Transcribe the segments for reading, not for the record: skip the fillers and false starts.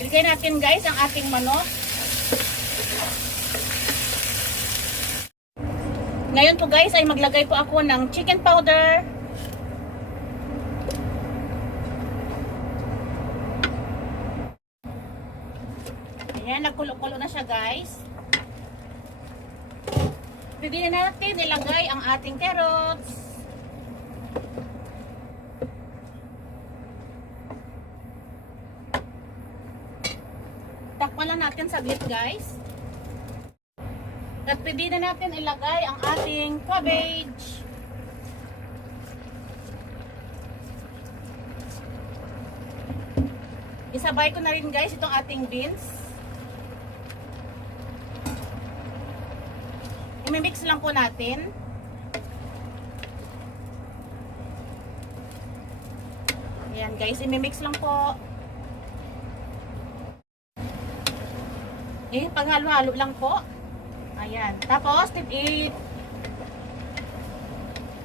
Ilagay natin guys ang ating manok. Ngayon po guys ay maglagay po ako ng chicken powder. Ayan, nagkulo-kulo na siya guys. Pwede na natin ilagay ang ating carrots. Takpan lang natin saglit guys. At pwede na natin ilagay ang ating cabbage. Isabay ko na rin guys itong ating beans. I-mix lang po natin. Ayan guys, i-mix lang po. Panghalo-halo lang po. Ayan. Tapos, tip 8.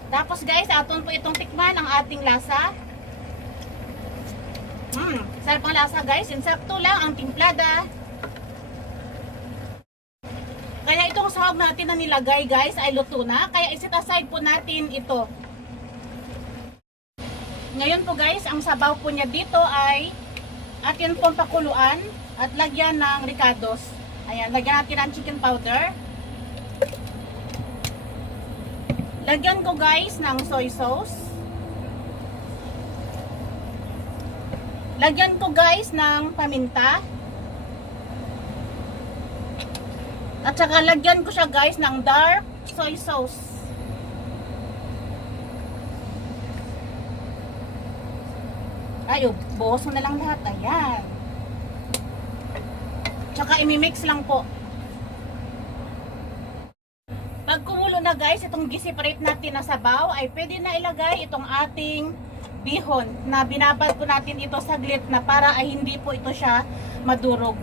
Tapos guys, aton po itong tikman ang ating lasa. Sarap ang lasa guys. Insakto lang ang timplada. Kaya itong sahog natin na nilagay guys ay luto na. Kaya iset aside po natin ito. Ngayon po guys, ang sabaw po niya dito ay atin pong pakuluan at lagyan ng ricados. Ayan, lagyan natin ang chicken powder. Lagyan ko guys ng soy sauce. Lagyan ko guys ng paminta. At saka lagyan ko siya guys ng dark soy sauce. Ay, buhos mo na lang lahat. Ayan. Tsaka imimix lang po. Pag kumulo na guys, itong gi-separate natin na sabaw, ay pwede na ilagay itong ating bihon na binabad po natin ito saglit na para ay hindi po ito siya madurog.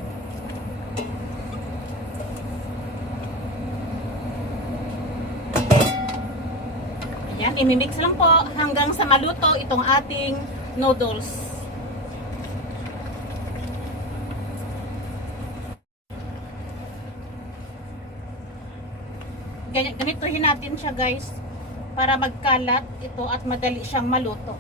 Ayan, imimix lang po hanggang sa maluto itong ating noodles. Ganituhin natin siya guys para magkalat ito at madali siyang maluto.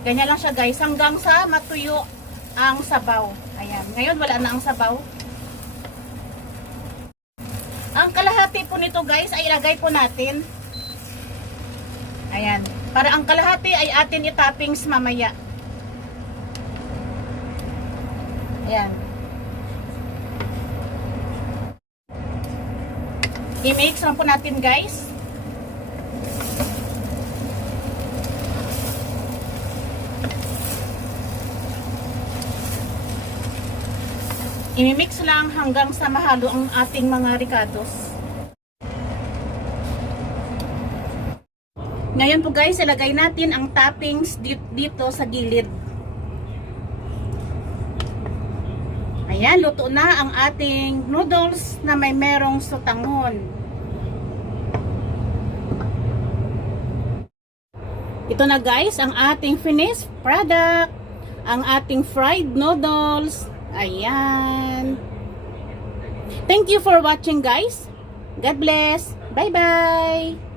Ganyan lang siya guys hanggang sa matuyo ang sabaw. Ayan, ngayon wala na ang sabaw. Ang kalahati po nito guys ay ilagay po natin. Ayan, para ang kalahati ay atin itoppings mamaya. Ayan. I-mix lang po natin guys. I-mix lang hanggang sa mahalo ang ating mga ricados. Ngayon po guys, ilagay natin ang toppings dito sa gilid. Ayan, luto na ang ating noodles na may merong sotanghon. Ito na guys, ang ating finished product. Ang ating fried noodles. Ayan. Thank you for watching guys. God bless. Bye-bye.